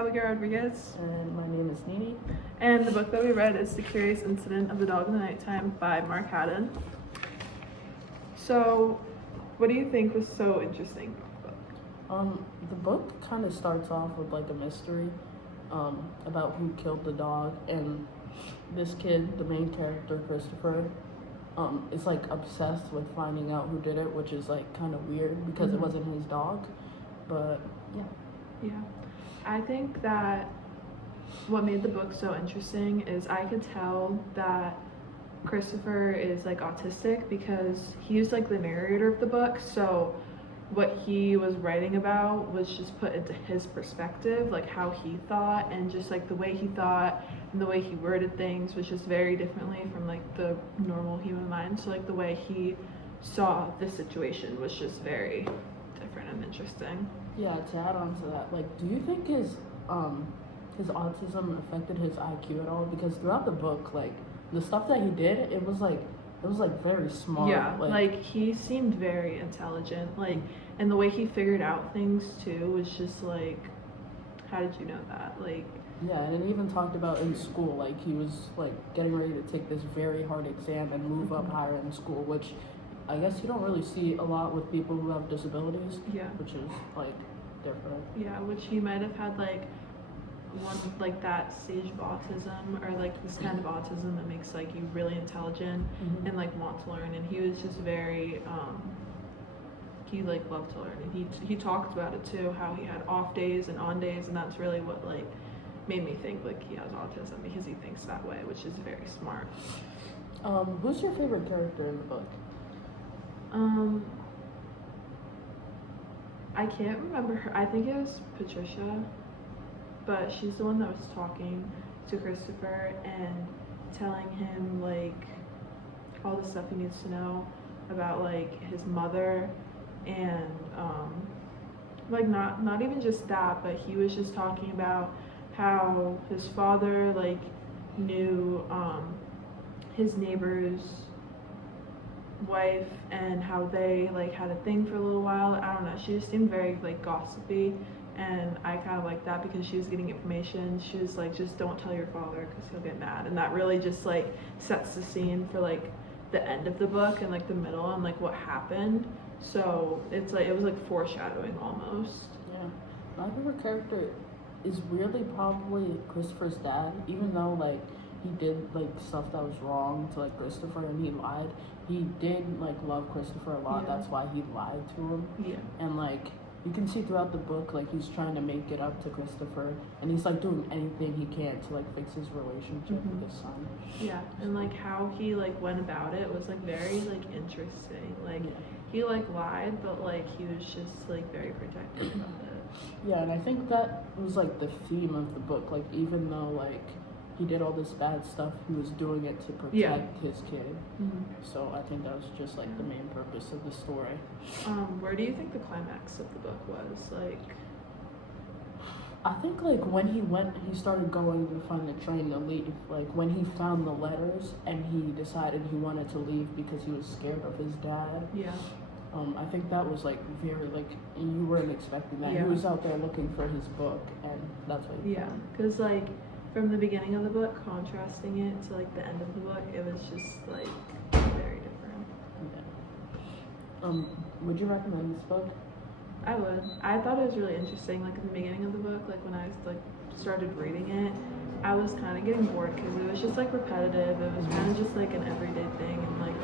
Abigail Rodriguez, And my name is Nini. and the book that we read is The Curious Incident of the Dog in the Nighttime by Mark Haddon. So, what do you think was so interesting about the book? The book kind of starts off with like a mystery about who killed the dog, and this kid, the main character, Christopher, is like obsessed with finding out who did it, which is like kind of weird because it wasn't his dog. But yeah. Yeah. I think that what made the book so interesting is I could tell that Christopher is like autistic because he's like the narrator of the book, so what he was writing about was just put into his perspective, like how he thought, and just like the way he thought and the way he worded things was just very differently from like the normal human mind. So like the way he saw the situation was just very different and interesting. Yeah, to add on to that, like, do you think his autism affected his IQ at all? Because throughout the book, like, the stuff that he did, it was like very smart. Yeah, like he seemed very intelligent, like, and the way he figured out things too was just like, how did you know that? Like, yeah, and it even talked about in school, like he was like getting ready to take this very hard exam and move up higher in school, which I guess you don't really see a lot with people who have disabilities. Yeah. Which is like different. Yeah, which he might have had like one like that stage of autism, or like this kind of autism that makes like you really intelligent and like want to learn, and he was just very he like loved to learn, and he talked about it too, how he had off days and on days, and that's really what like made me think like he has autism, because he thinks that way, which is very smart. Who's your favorite character in the book? I can't remember her. I think it was Patricia, but she's the one that was talking to Christopher and telling him like all the stuff he needs to know about like his mother, and like not even just that, but he was just talking about how his father like knew his neighbor's wife, and how they like had a thing for a little while. I don't know, she just seemed very like gossipy, and I kind of like that because she was getting information. She was like, just don't tell your father because he'll get mad, and that really just like sets the scene for like the end of the book and like the middle and like what happened. So it's like it was like foreshadowing almost. Yeah, my favorite character is weirdly probably Christopher's dad, even though like he did like stuff that was wrong to like Christopher and he lied. He did like love Christopher a lot. Yeah. That's why he lied to him. Yeah. And like you can see throughout the book, like he's trying to make it up to Christopher, and he's like doing anything he can to like fix his relationship with his son. Yeah, and like how he like went about it was like very like interesting. Like he like lied, but like he was just like very protective about it. Yeah, and I think that was like the theme of the book. Like even though like he did all this bad stuff, he was doing it to protect his kid. So I think that was just like the main purpose of the story. Where do you think the climax of the book was? Like, I think like when he started going to find the train to leave, like when he found the letters and he decided he wanted to leave because he was scared of his dad. Yeah. I think that was like very like you weren't expecting that. Yeah. He was out there looking for his book, and that's what he found. Because like from the beginning of the book, contrasting it to like the end of the book, it was just like very different. Yeah. Would you recommend this book? I would. I thought it was really interesting. Like in the beginning of the book, like when I like started reading it, I was kind of getting bored because it was just like repetitive. It was kind of just like an everyday thing, and like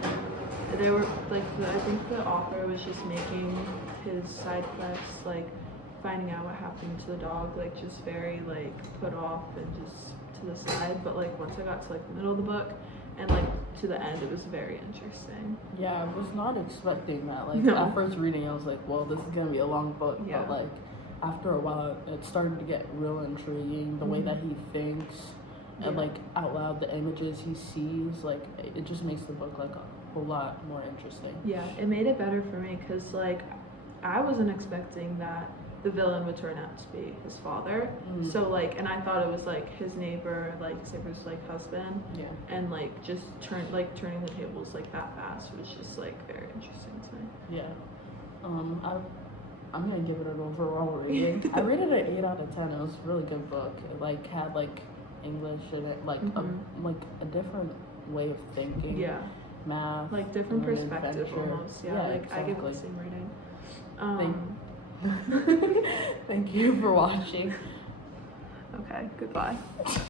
they were like I think the author was just making his side quests, like finding out what happened to the dog, like just very like put off and just to the side. But like once I got to like the middle of the book and like to the end, it was very interesting. Yeah, I was not expecting that. Like No. at first reading, I was like, well, this is gonna be a long book. Yeah. But like after a while, it started to get real intriguing. The way that he thinks, and like out loud, the images he sees, like it just makes the book like a whole lot more interesting. Yeah, it made it better for me because like I wasn't expecting that the villain would turn out to be his father. So like, and I thought it was like his neighbor, like his neighbor's like husband. Yeah. And like just turning the tables like that fast was just like very interesting to me. Yeah. I'm gonna give it an overall rating. I rated it 8 out of 10. It was a really good book. It like had like English in it, like a different way of thinking. Yeah. Math. Like different and perspective adventure. almost. Yeah. Like exactly. I give it the same rating. Thank you for watching. Okay. Goodbye.